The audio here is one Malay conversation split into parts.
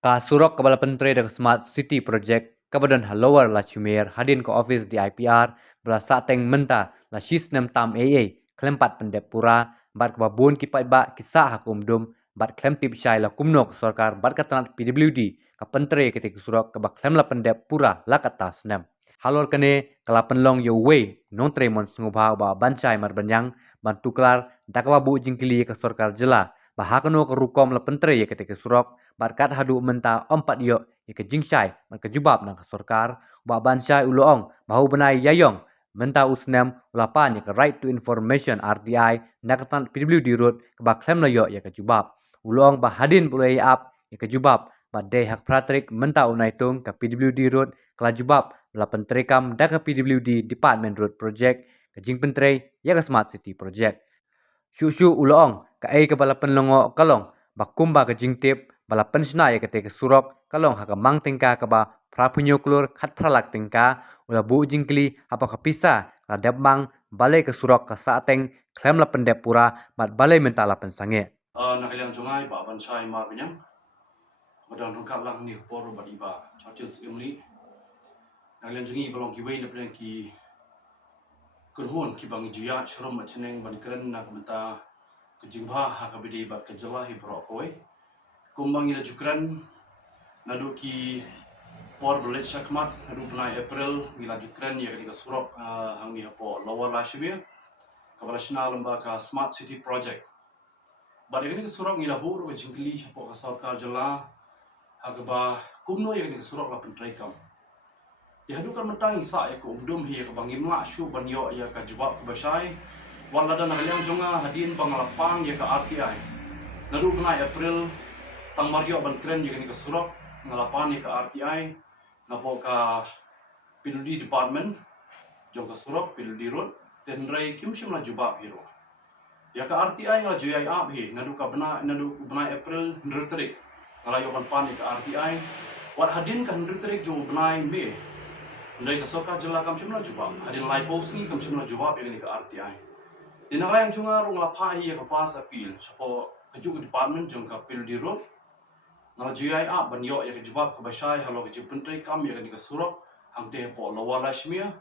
Ka surok Kepala Menteri dan Smart City Project Kabadan Lower la Chumer hadin ke office di IPR bela sateng menta la nem tam kelempat pendep pura bat kebabun kipat ba kisah hakumdum bat klem tip syai la kumnok sarkar bat katanat PWD ka penteri ketik surok ke klem la pendep pura la kata senem. Halor kene kala penlong yo we non tremon sungubha ba bancai marbanyang bantu kelar dakwabu jingkili ke sarkar jela bahakano ke rukom la penteri ketik surok barkat hadu menta 4 yo ke jingsai ke jubab nang sarkar ba bansai uloong bahu benai yayong menta usnem ulapan ke right to information RTI nakatan PWD road ke ba klem yo ke jubab uloong ba hadin pulai up ke jubab ba dei hak pratrik menta unaitung ke PWD road kala jubab la penteri kam da ke PWD department road project ke jing penteri ke smart city project syu uloong ka kepala penlongo kalong bakumba ke jingtip bala pensna ke surok kalong haka mang tingka ke ba prapunyo klur khat pralak tingka ula bu jingkli apa kapisa la debang balai ke surok ke sateng klem la pendep pura mat balai mentala pensange nakaliang jungai ba bansai mar benyang badan rungkap lang ni por badiba chatil imli nakaliang jungi balong ki wei na ki kunhun ki bang juya shrom macheneng ban kren nak menta kejingba hakabidi bat kejelahi brokoi kumbang ila jukran nadu ki por belet sakmat nadu bulan April ila jukran ya ketika surok hang ni hapo lower lashibia kabalashna lembaga smart city project pada ini surok ila buru ke jingkili hapo ka sarkar jela hagaba kumno ya ketika surok la pentrekam dihadukan mentang isa ya ko umdum hi ka bangimla syu banyo ya ka jubab basai wala dan haliang jonga hadin pangalapang ya ka RTI nadu bulan April tang mario ban kren ya ketika surok ngalapan ya ka RTI napo ka PWD department jong ka surok PWD road tenrai kimshim la jubab hiro ya ka RTI ngala joyai ab hi nadu bena April ndretrik ngala yo ban pan ya ka RTI wat hadin ka ndretrik jong bena me ndai ka soka jela kamshim la jubab hadin live post ni kamshim la jubab ya ka RTI dinala yang junga rung la pha hi ya ka fast appeal sapo kajuk department jong ka PWD road ngala joyai ab ban yo ya ka jubab ka basai halo ka jipentri kam ya ka surok hang te po lawa lashmia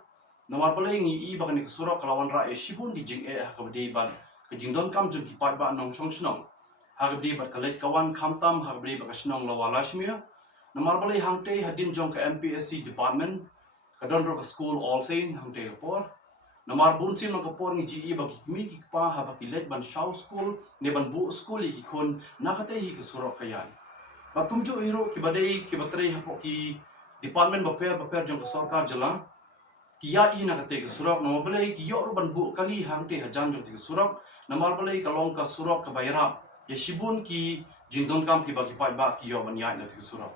nomor paling i ba ka surok kalawan ra e shibun di jing e ka bdi ban ka jingdon kam jung ki pat ba nong song snong ha ka bdi ba ka let kawan kam tam ha ka bdi ba ka snong lawa lashmia nomor paling hang te hadin jong ka MPSC department ka don ro ka school all sain hang te por nomor bunsin no ka por ngi ji ba ki mi ki pa ha ba ki let ban shaw school ne ban bu school ki khon na ka te hi ka surok kayan batum jo hero ki badai ki batrai hapo ki department baper jong sarkar jela ki ya i na kate ki surok no balai ki yo ban bu kali hangte hajan jong ti surok namal balai kalong ka surok ka bayra ya shibun ki jindon kam ki bagi pai ba ki yo ban ya na ti surok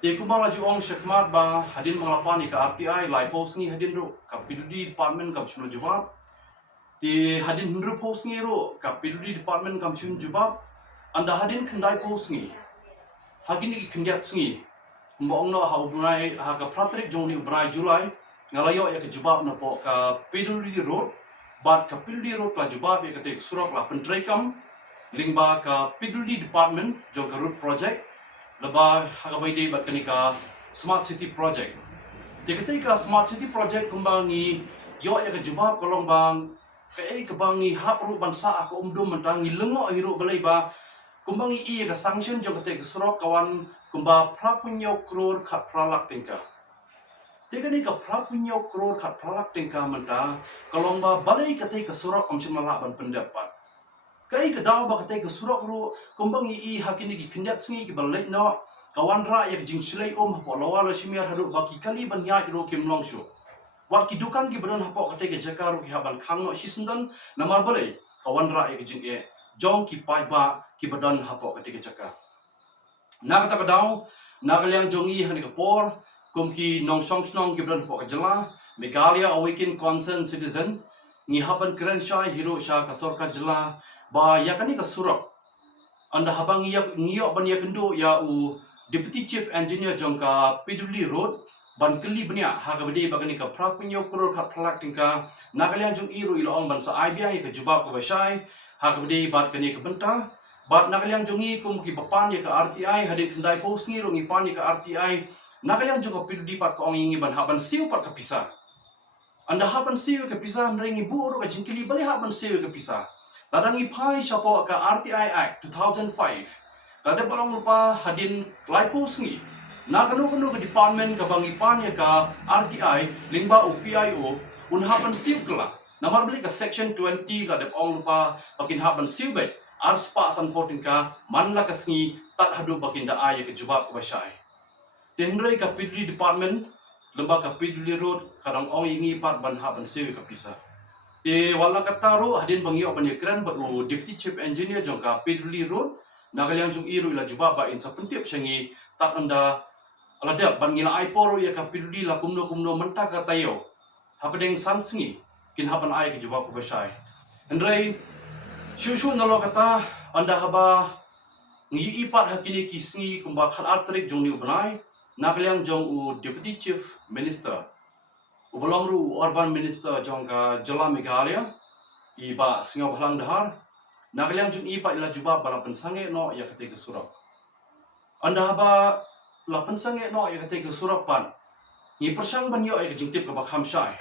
te kumbang laju ong shekmat ba hadin manglapan ni ka RTI live post ni hadin ro ka PWD department kam chuna jawab ti hadin hundru post ni ro ka PWD department kam chuna jawab anda hadin kendai post ni hagini ki kendiat sengi mbong no ha ubnai ha ka pratrik jong ni ubnai Julai ngalayo ya ke jubab na po ka PWD road bat ka PWD road ka jubab ya ke surok la pentrekam lingba ka PWD department jong ka road project leba ha ka baide bat ka smart city project te ketika smart city project kumbang ni yo ya ke jubab kolong bang ka bang ni hap ru bansa ka umdum mentangi lengo hiro balai ba kumbang i ka sanction jong kate surok kawan kumba prapunyo kror khat pralak tingka tega ni ka prapunyo kror khat pralak tingka menta kalomba balai kate ka surok amsin mala ban pendapat kai ka daw ba kate ka surok ru kumbang i hakini ki kindat singi ki balai no kawan ra yak jing silai po lawa la shimir hadu ba ki kali ban ya ro kim long shu wat ki dukan ki badan hapo kate ka jakaru ki haban khang no hisendan namar balai kawan ra yak jing e jong ki pai ba ki badan hapo ketika caka na kata kadau na kaliang jongi hani kapor kum ki nong song snong ki badan hapo kajala Megalia awaken concerned citizen ngi haban keren shai hero sha ka sorka jala ba yakani ka surok anda habang ngiyo ban yakendo ya u deputy chief engineer jong ka PWD road ban keli benya ha ka bede bagani ka prapunyo kuror ka phalak tingka na kaliang jong iru ilo ong ban sa IBI ka jubab ka basai ha ka bede bat kani ka benta Bat nakaliang jongi kum ki papan ya ka RTI hadit kendai post ngi rongi pan ya ka RTI nakaliang jong PWD pat ko ngi ban haban siu pat ka pisah. Anda haban siu ka pisah ngi bu ro ka jingkili bali haban siu ka pisah. Ladangi pai siapa ka RTI Act 2005. Kada barang lupa hadin lai post ngi. Na kanu ke department ka bangi pan ya ka RTI lingba UPIO un haban siu kala. Namar beli ka section 20 kada ong lupa bakin haban siu bet. Arspa san potin ka manla ka sngi tat hadu bakin da ay ka jubab ka basyai. Denrai ka PWD department lembah ka PWD road kadang ong ingi pat ban haban siu ka pisah. Wala kataru hadin bangi opan keren baru deputy chief engineer jong ka PWD road nakaliang jong iru ila juba ba in sa puntip syangi tak anda aladap ban ngila ai poro ya ka PWD la kumno menta ka tayo hapadeng sansingi kin haban ai ka juba ko basai andrai shushu nalo kata anda haba ngi ipat hakini kisngi kumba khat artrik jong ni ubnai nakaliang jong u deputy chief minister Ubalong ru urban minister jong ka Jala Meghalaya iba singa balang dahar nakaliang jung iba ila juba bala pensange no ya kate ke surak anda haba la pensange no ya kate ke surak pan ni persang banyo ay jingtip ka bakham syai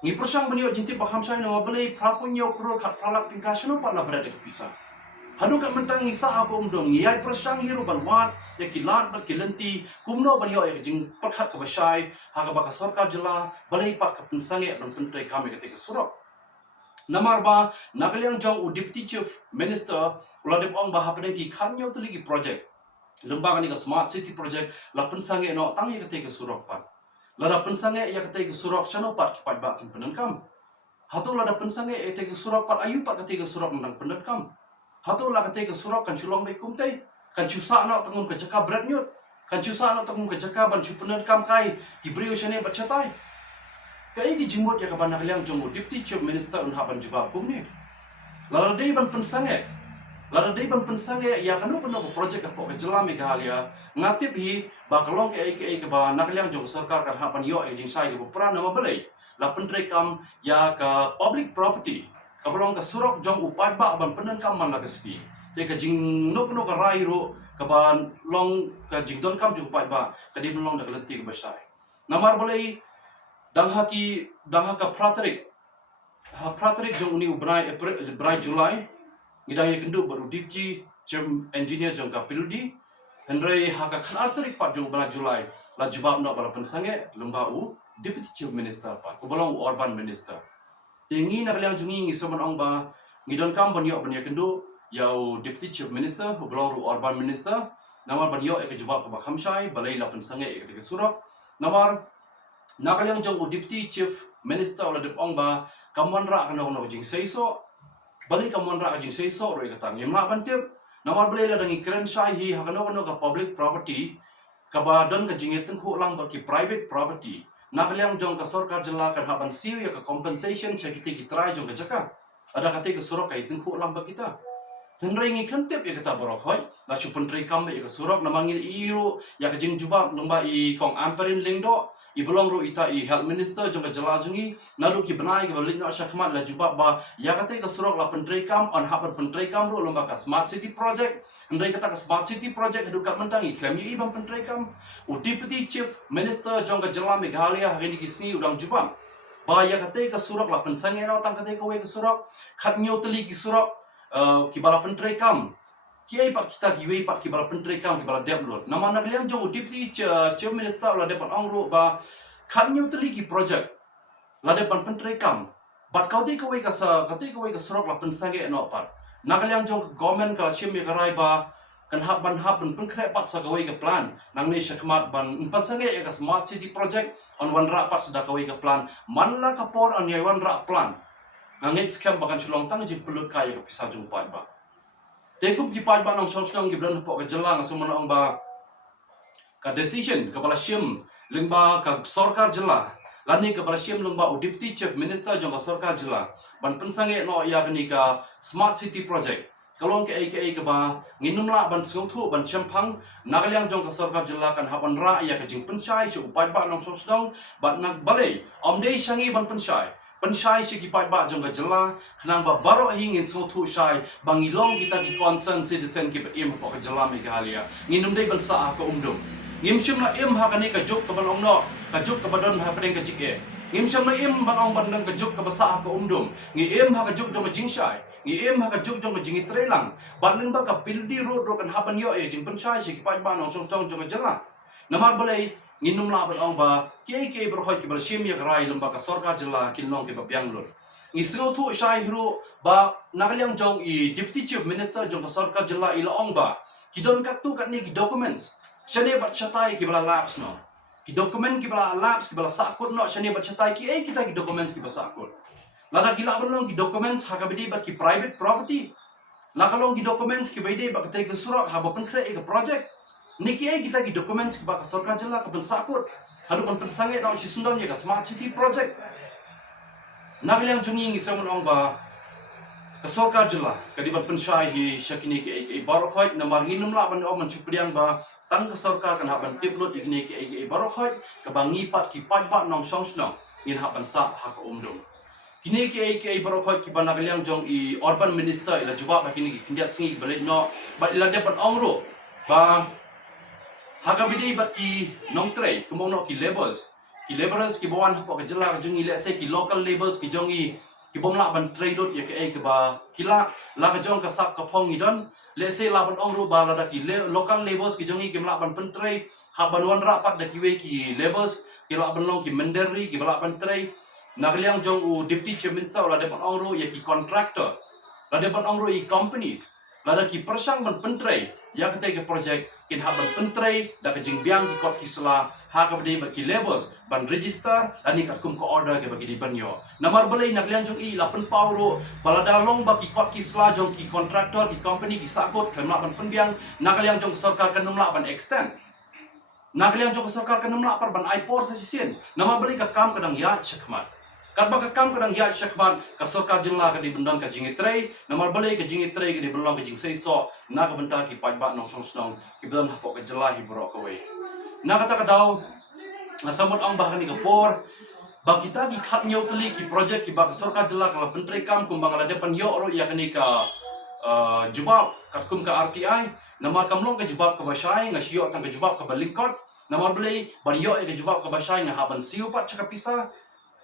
ni persang banyo jingtip bakham syai no bale prapunyo kro khat pralak tingkasno pan la berada ke pisah hadu kat mentang ngisa apa umdong ngiyai persang hiru banwat ya kilat bat kilenti kumno banyo ya jing perkhat ke basai haga baka sarkar jela balai pat ka pensange ban pentrai kami ketika surak namar ba nakaliang jong u deputy chief minister uladep ong ba hapade ki khanyo tuli ki project lembaga ni ka smart city project la pensange no tangi ketika surak pat lada pensange ya ketika surak chano pat ki pat ba kin penankam hatu lada pensange ketika surak pat ayu pat ketika surak nang penankam Hatu la kate ke surak kan culong be kumtai kan cusa nak tangun ke cakap berat nyut kan cusa nak tangun ke cakap ban cupener kam kai kibriu shane bacatai kai ki jimut ya kaban nakaliang jongo deputy chief minister un haban juba kumni la dei ban pensange ya kanu penuh ke projek apa ke Jala Meghalaya ngatip hi ba kalong ke ba nakaliang jongo sarkar kan haban yo jing sai ke peran nama belai la pentrai kam ya ka public property kabalong ka surok jong upai ba ban penen kam man lagaski te ka jing no ka rai ro ka ban long ka jing don kam jong upai ba ka di long da kalenti ka basai namar bolei dang haka pratrik jong uni brai Julai ngidang ye kendu baru dipji jom engineer jong ka piludi henry haka khnartrik pat jong brai Julai la jubab no bala pensange lomba u deputy chief minister pat kabalong urban minister Tingi nakaliang jungi ngi soman ong ba ngidon kam banyo banyo kendo yau deputy chief minister belong ru urban minister namar banyo ek jubab ka bakhamshai balai la pensange ek ke surak namar nakaliang jong deputy chief minister ola dep ong ba kamonra kana ono jing seiso balai kamonra jing seiso ro ikatang yema bantip namar balai la dangi keren shai hi hakano ka public property ka ba don ka jingeteng khu lang ba ki private property nakaliang jong ka sarkar jela kan haban siu ya ka compensation cha kita try jong ka jaka ada kate ka surok kai tengku lamba kita tenrai ngi kantep ya kata borok hoi la chupun trai kam ya ka surok namangil iru ya ka jing jubab lomba I kong amperin lingdo I belong ru ita I health minister jong ka jela jungi nalu ki benai ka balin syakmat la jubab ba ya kate ka surok la pentrai kam on haban pentrai kam ru lomba ka smart city project ndai kata ka smart city project hadu kat mentangi claim I bang pentrai kam deputy chief minister jong ka Jala Meghalaya hari ni kisni udang jubab ba ya kate ka surok la pensange na tang kate ka we ka surok khatnyo teli ki surok ki bala pentrai kam ki ai pak kita ki we pak ki bala pentrai kam ki bala develop nama na liang jong deputy chief minister la depan ongro ba khatnyo teli ki project la depan pentrai kam bat kau te ka we ka surok la pensange no par na liang jong government ka chim ya ka rai ba kan ban pengkre pat sa kawai ke plan nang ni syakmat ban pensange ya ka smart city project on wan ra pat sa kawai ke plan manla ka por on ya wan ra plan ngangit scam bakan chulong tang ji pelut kaya ka pisah jung pat ba tekup ji pat ba nang chong gi blan po ka jelang sumana ong ba ka decision ka bala shim lingba ka sarkar jela lani ka bala shim lingba o deputy chief minister jong ka sarkar jela ban pensange no ya ni ka smart city project kalong ke ke ba nginumla ban sungthu ban champang nagaliang jong ka sarkar jela kan haban ra ya ka jing penchai chu upai ba nong song ban nak balai omdei shangi ban penchai pensyai si kipai ba jong ka jela khnang ba baro hingin so thu syai bangilong kita ki concern citizen ki im po ka jela me halia nginum dei ban sa ka umdum ngim shim na im ha ka ni ka juk ka ban ong no ka juk ka badon ha pring ka jike ngim shim na im ban ong ban ka juk ka ba sa ka umdum ngi im ha ka juk jong ka jing syai ngi im ha ka juk jong ka jing trelang ban len ba ka pildi road ro kan ha ban yo e jing pensyai si kipai ba nong song jong ka jela namar balai nginum la ban ong ba ke berhoi ki bal shim ya rai lamba ka sorka jela kinlong ke ba piang lur ngi singo thu shai hru ba nagalyang jong i deputy chief minister jong ka sorka jela ila ong ba ki don ka tu kat ni ki documents shane bat chatai ki bala labs no ki document ki bala labs ki bala sakut no shane bat chatai ki kita ki documents ki ba sakut lada ki la ban ki documents ha ka bidi ba ki private property la kalong ki documents ki bide ba ka te ka surak ha ba pen kre ka project niki kita ki documents ki ba ka sorka jela ka pen sakut hadu pan sangai dong si sundon je ka smart city project nagaliang jungi ngi samon ong ba ka sorka jela ka di ban pensyai hi syakini ki barokhoi na marginum la ban om chupriang ba tang ka sorka kan ha ban tiplot igni ki barokhoi ka bangi pat ki pat ba nong song snong ngin ha ban sa ha ka umdum kini ki barokhoi ki ban nagaliang jong i urban minister ila juba ba kini ki kindiat singi balet no ba ila de pan ong ro ba haka bidi bat ki nong tray kumong no ki laborers ki bawan hapo ka jela jungi le se ki local laborers ki jongi ki bom la ban tray dot ya ke ba kila la ka jong ka sap ka phong ni don le se la ban ong ru ba la da ki local laborers ki jongi ki mla ban pen tray ha ban wan ra pat da ki we ki laborers ki la ban long ki menderi ki bala ban tray nagaliang jong u deputy chief minister la de ban ong ru ya ki contractor la de ban ong ru i companies lada ki persang ban pentrai ya kete ke project kin ha ban pentrai da ke jingbiang ki kot ki sala ha ka bdi ba ki labels ban register ani kat kum ko order ke bagi di banyo namar balai nak lian jong i la pen pawro balada long ba ki kot ki sala jong ki contractor ki company ki sakot kemla ban penbiang nak lian jong sarkar kan numla ban extend nak lian jong sarkar kan numla par ban ipor sa sisien namar balai ka kam kadang ya chakmat kat ba ka kam kadang ya syakman ka sorka jengla ka di bendang ka jingi tray namar balai ka jingi tray ka di belong ka jing seiso na ka benta ki pai ba nong song song ki belan hapok ka jela hi bro ka we na kata ka daw samot ang ba ni ka por ba kita ki khat nyau teli ki project ki ba ka sorka jela ka bentrai kam kum bangala depan yo ro ya kani ka jubab kat kum ka RTI namar kamlong ka jubab ka basai ngasio tang ka jubab ka balingkot namar balai ban yo ka jubab ka basai nga haban siu pat chaka pisa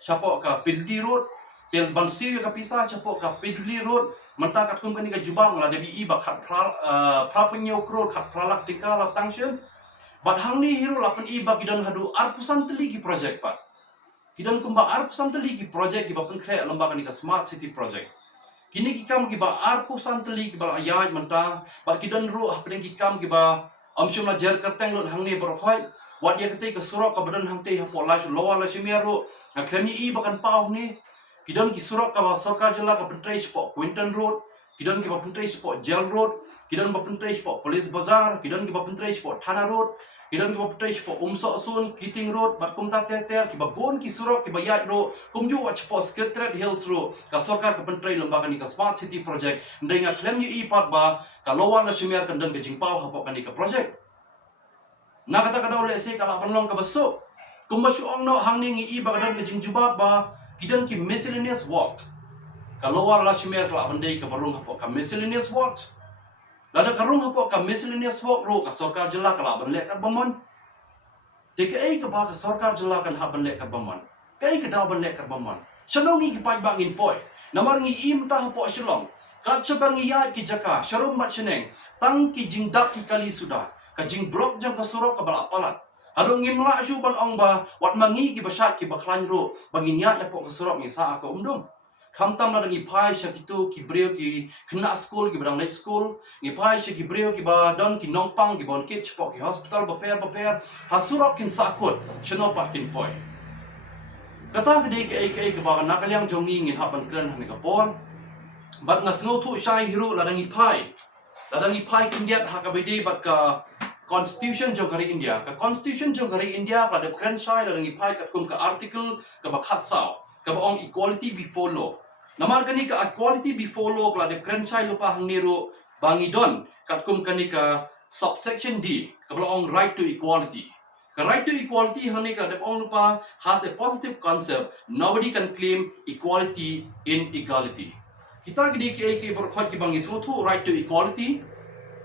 siapa ka Piduli Road tel bangsi ka pisa siapa ka Piduli Road menta kat kum kani ka jubang la debi i ba khat pra penyo kro khat pralak tika la sanction bat hang ni hero la pen i ba kidan hadu arpusan teli ki project pat kidan kum ba arpusan teli ki project ki ba pen kre lamba kani ka smart city project kini ki kam ki ba arpusan teli ki ba ayat menta ba kidan ro hapeng ki kam ki ba amshum la jer kerteng lot hang ni berkhoi wat dia ketai ke surok ka badan hang tei hapo la lowa la shimiaro na klemi i bakan pau ni kidon ki surok ka sorka jela ka pentrai spot Quinton Road kidon ki ba pentrai spot Jail Road kidon ba pentrai spot Police Bazaar kidon ki ba pentrai spot Thana Road kidon ki ba pentrai spot Umso Sun Kiting Road bat kum ta teter ki ba bon ki surok ki ba yat ro kum ju wa spot Secretariat Hills Road ka sorka ka pentrai lembaga ni ka smart city project ndenga klemi i pat ba ka lowa la shimiar kan dan ke jingpau hapo kan ni ka project na kata kada oleh se kala banlong ka besok kumbasu ong no hang ning i ba kadang ke jingjuba ba kidan ki miscellaneous work kalau war la shimer kala bandai ka barung hapo ka miscellaneous work lada karung hapo ka miscellaneous work ro ka sarkar jela kala banlek ka bamon te ka ba ka sarkar jela kan ha banlek ka bamon kai ka daw banlek ka bamon shanong ni ki pai bangin poi namar ngi im ta hapo shilong ka chabangi ya ki jaka sharum ma cheneng tang ki jingdap ki kali sudah kajing blok jam ka surok ka bala palat ado ngimla ju ban ong ba wat mangi ki basat ki baklan ro baginya ya po ka surok ni sa ka umdum khamtam la ngi pai sha ki tu ki breu ki khna school ki brang next school ngi pai sha ki breu ki ba don ki nongpang ki bon kit po ki hospital ba per ha surok kin sakut chno pat kin poi kata gede ke ba na kalyang jongi ngin haban kran ni ka por bat na sngo thu shai hiru la ngi pai kindiat ha ka bidi bat ka Constitution jogari India ka Constitution jogari India ka de kran shai la ngi pai kat kum ka article ka ba khat saw ka ba ong equality before law namar kani ka equality before law ka de kran shai lupa hang niru bangi don kat kum kani ka subsection D ka ba ong right to equality The right to equality hani ka dep ong lupa has a positive concept. Nobody can claim equality in equality. Kita gidi ke berkhot ki bang isu tu right to equality.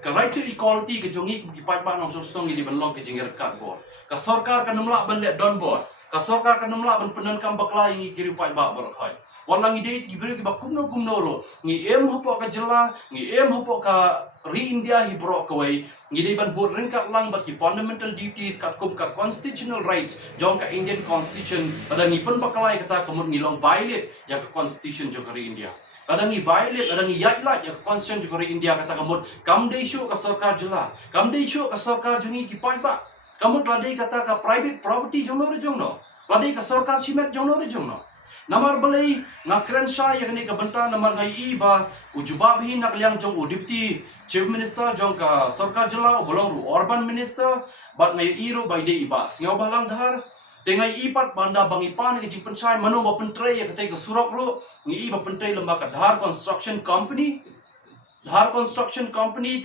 Ka right to equality ke jongi ki pai pa nong song di ban long ke jingir kat bor. Ka sarkar ka namla ban le don bor. Ka sarkar ka namla ban penan kam bakla ngi kiri pai ba berkhot. Walang ide ki beri ki ba kumno ro. Ngi em hopo ka jela, ngi em hopo ka India hi bro kawai ngide ban bot ringkat lang ba ki fundamental duties kat kum ka constitutional rights jong ka Indian constitution pada ngi pen bakalai kata kamut ngi long violate ya ka constitution jong kari India pada ngi violate pada ngi yatla ya ka constitution jong kari India kata kamut kam dei show ka sarkar jela kam dei show ka sarkar jongi ki pai ba kamut ladai kata ka private property jong no ladai ka sarkar simet jong no Namar balai ngakren sha yang ni kabenta namar ngai I ba ujubab hi nak liang jong deputy chief minister jong ka sarkar jela bolong ru urban minister bat ngai I ru bai dei ba singaw balang dhar dengan I pat banda bang ipan ke jing pensai mano ba pentrei ya katai ka surok ru ngi I ba pentrei lamba ka dhar construction company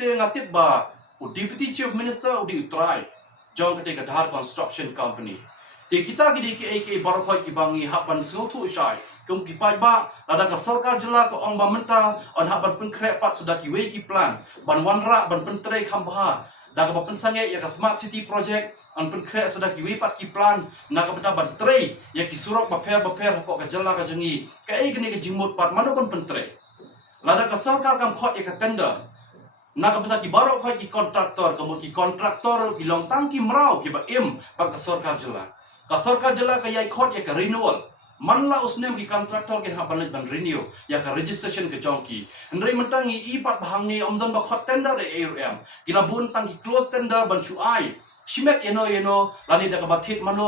te ngatip ba deputy chief minister udi utrai jong katai ka dhar construction company Di kita gidi ke barokoi ki bangi hapan sengotu syai. Kum ki pai ba ada ka sarkar jela ko ong ba menta on hapan pen krepat sudah ki wei ki plan. Ban wanra ban pen trei kham bah. Da ka pen sange ya ka smart city project on pen kre sudah ki wei pat ki plan. Na ka benda ban trei ya ki surok ba per ko ka jela ka jengi. Ka gini ke jimut pat mano pen trei. Lada ka sarkar kam khot ya ka tender. Na ka benda ki barok ki kontraktor kamu ki kontraktor ki long tang ki mrau ki ba im pa ka sarkar jela. Ka sarkar jela ka yai khot ya ka renewal manla usnem ki kontraktor ke ha ban renew ya ka registration ke jongki ndrei mentangi I pat bahang ni omdon ba khot tender e ARM kila bun tang ki close tender ban chu ai shimet eno lani da ka bathit mano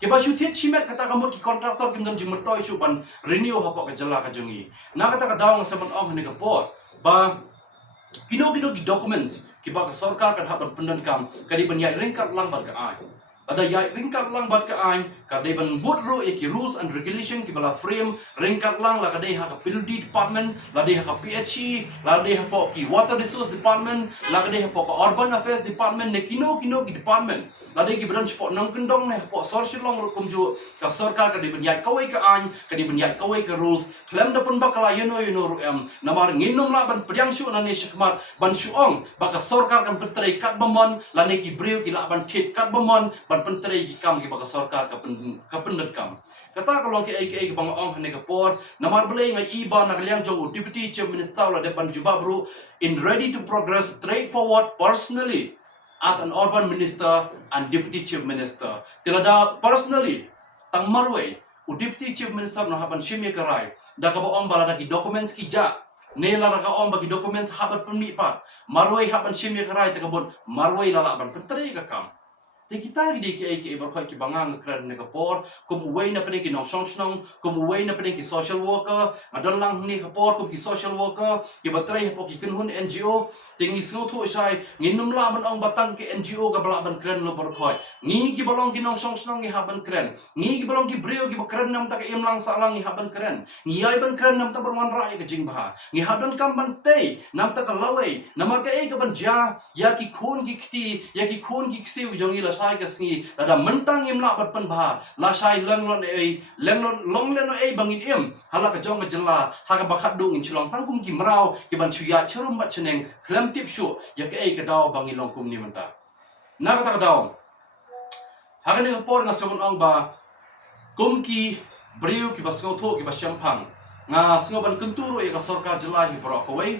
ke ba shu thit shimet kata ka mot ki kontraktor kim dan jimtoi shu ban renew ha pa ka jela ka jongi na kata ka daung saman ong ni ka por ba kino ki documents ki ba ka sarkar kan ha ban pendan kam kadi ban yai ringkat lang bar ka ai ada yai ringkat lang bat ka ain kadai ban buat ro ki rules and regulation ki bala frame ringkat lang la kadai ha ka PWD department la dai ha ka PHE la dai ha po ki water resource department la kadai ha po ka urban affairs department ne kino ki department la dai ki badan po nang kendong ne po social long ro kumju ka sarkar kadai ban yai kawai ka ain kadai ban yai kawai ka rules klem da pun bakala ro em namar nginum la ban pediang shu na ne shikmat ban shuong baka sarkar kan petrai kat bamon la ne ki breu ki la ban thit kat bamon pentrei ki kam ki baka sarkar ka pendet kam kata kalong ke bang ong hne ka por namar blei ngai I ba nak liang jong deputy chief minister la depan juba bro in ready to progress straightforward personally as an urban minister and deputy chief minister tilada personally tang marwei deputy chief minister no haban shime karai da ka ba ong bala da ki documents ki ja Nela raka ong bagi documents habat penmi pat marwei haban shime karai ta kabon marwei la ban pentrei ka kam Te kita gidi ke berkhoi ki bangang kran ne kapor kum uwei na pene ki nong song snong kum uwei na pene ki social worker adon lang ni kapor kum ki social worker ki batrai hapo ki kunhun NGO tingi sno thu sai nginum la ban ong batang ki NGO ga bala ban kran lo berkhoi ngi ki balong ki nong song snong ngi haban kran ngi ki balong ki breo ki bakran nam ta ka im lang sa lang ngi haban kran ngi ai ban kran nam ta berwan ra ka jing bah ngi hadon kam ban te nam ta ka lawai namar ka ka ban ja ya ki khun ki kti ya ki khun ki ksiu jongi la sai ka sngi ada mentang im la bat pen bah la sai lenglon long len bangin im hala ka jong ka jela ha ka bakhat dung in chilong tang kum ki mrau ki ban chuya cherum bat cheneng klam tip shu ya ka daw bangin long kum ni menta na ka daw ha ka ni por nga somon ong ba kum ki breu ki basngo tho ki basyam nga sngo ban kunturo e ka sarkar jela hi bro ko wei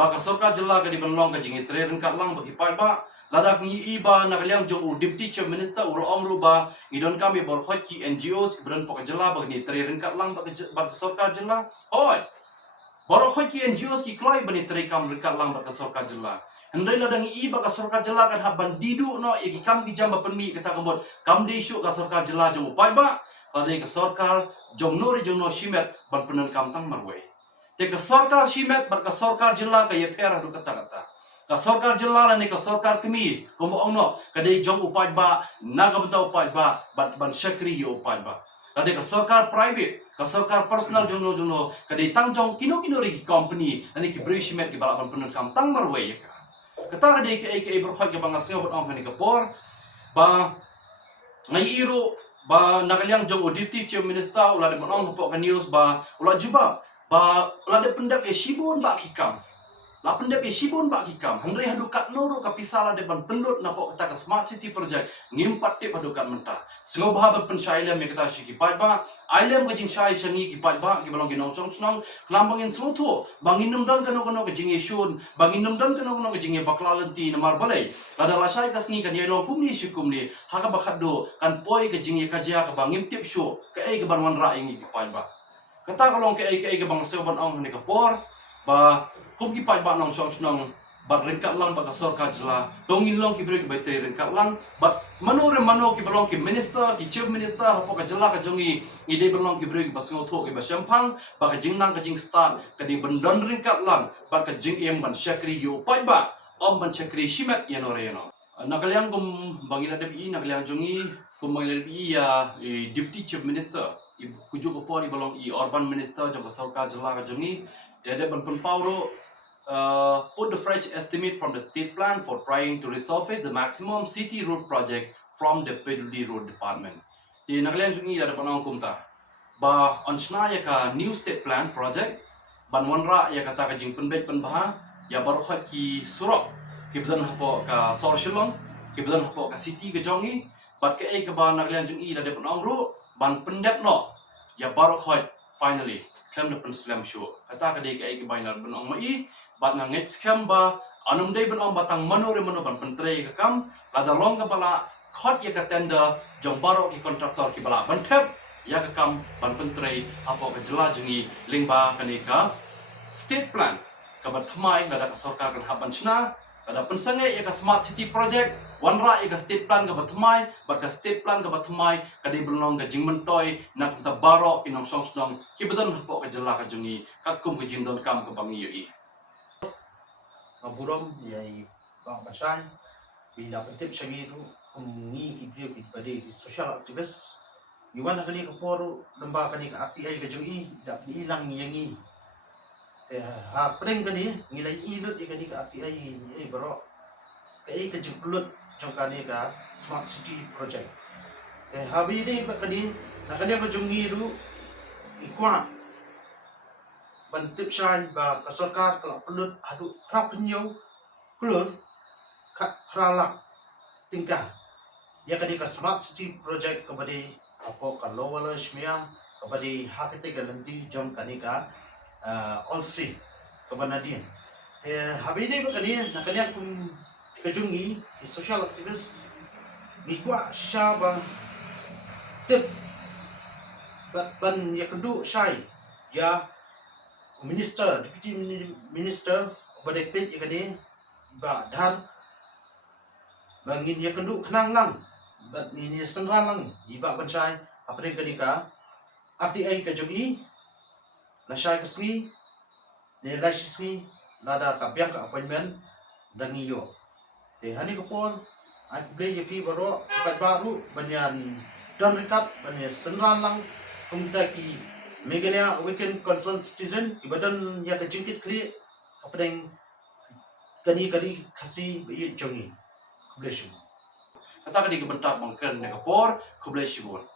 ba ka sarkar jela ka di ban long ka jingi tren ka lang bagi pai ba ladak ni iba nakaliang jong deputy chief minister ul omru ba idon kami bor hoki NGOs bran pok jela bagni tren kat lang bag sarkar jela oi bor hoki NGOs ki kloi bani tre kam kat lang bag sarkar jela hendai ladang iba ka sarkar jela kan haban didu no ki kam ki jamba penmi kata kambot kam de shu ka sarkar jela jong upai ba kali ka sarkar jong no shimet ban penan kam tang marwei te ka sarkar shimet bar ka sarkar jela ka ye pera du kata ka sarkar jela ni ka sarkar kemi komo ongno kadai jong upai ba naga benta upai ba ban syakri yo upai ba kadai ka sarkar private ka sarkar personal jono kadai tang jong kino ri company ani ki brishmet ki balaban penun kam tang marwei ka kata kadai ke berkhoi ke bangasio bot ong ni ka por ba ngai iro ba nakaliang jong o deputy chief minister ula de bonong po ka news ba ula juba ba ula de pendap e shibun ba kikam la pendap e shibun ba kikam hangre hadu kat noro ka pisala de ban pendut na po kata ka smart city project ngimpat te hadu kat menta sengo bah ber penshaile me kata shi ki pai ba ailem ka jing shai shangi ki pai ba ki balong ginong chong snong klambangin smutho bangin num dan kano kano ka jing e shun bangin num dan kano kano ka jing e baklalanti na mar balai lada la shai ka sngi kan yelong kumni shikumni haka bakat do kan poi ka jing e ka jia ka bangim tip shu ka e ka ban wan ra ingi ki pai ba kata kalong ka e ka bang seban ong ni ka por ba kum ki pai ba nong song snong bat ringkat lang ba ka sorka jela dongin long ki break ba te ringkat lang bat manore mano ki balong ki minister ki chief minister hapo ka jela ka jongi ide balong ki break ba singo tho ki ba champang ba ka jing nang ka jing start ka di bendon ringkat lang ba ka jing em ban shakri yo pai ba om ban shakri shimat yanore yano nakaliang kum bangila de nakaliang jongi kum bangila de ya deputy chief minister kuju ko pori balong urban minister jong ka sorka jela ka jongi dia ban penpauro put the fresh estimate from the state plan for trying to resurface the maximum city road project from the PWD Road Department. Di nakalian sungi ada panang kumta. Ba ansna ya ka new state plan project ban wanra ya kata ka jing penbet penbaha ya baru khat ki surok ki bedan hapo ka sorshilong ki bedan hapo ka city ke jongi bat ke ka ba nakalian sungi ada panang ru ban pendep no ya baru khat finally klem the slam show kata ka de ka ba nar panang mai bat na ngit scam ba anum dei ben om batang manore mano ban pentre ka kam lada long ka bala khot ya ka tender jong baro ki kontraktor ki bala ban thep ya ka kam ban pentre apo ka jela jungi lingba kanika state plan ka bat thmai lada ka sarkar kan haban chna lada pensange ya ka smart city project wanra ya ka state plan ka bat thmai bat ka state plan ka bat thmai ka dei belong ka jingmen toy na ka baro ki nong song song ki bedan apo ka jela ka jungi kat kum ka jindon kam ka bangi yo Maburom yai bang pasai bila pentip sangiru kumngi ibrio bade social activist iwan kani ka poru lamba kani ka RTI ka jungi da ilang yangi te ha preng kani ngilai ilut kani ka RTI ni baro ka ka jemplut jong kani ka smart city project te habi ni ba kani nakani ka jungi ru ikwa bantip syai ba ka sarkar kala pelut adu harap penyo kulur kralak tingkah ya kadi ka smart city project kabadi apo ka lower shmia kabadi hakete galanti jom kani ka also kabanadin habide ba kani nakalian kum kajungi social activist gikwa sha ba tip ban ya kendu syai ya minister deputy minister badai page ikani ba dhar bangin ya kendu khnang lang bat ni senra lang iba bansai apre kani ka RTI ka jogi la shai kasni ne la shisni lada ka biang ka appointment dangi yo te hani ko pon ai ble ye pi baro pat baru banyan dan rekat banyan senra lang kumita ki Meghalaya Weekend Concerned Citizen ibadan ya kejingkit kli apa yang kani kali kasih bayi jongi kubleshu kata ka di ka bentak bangkan ne ka por kublai shibon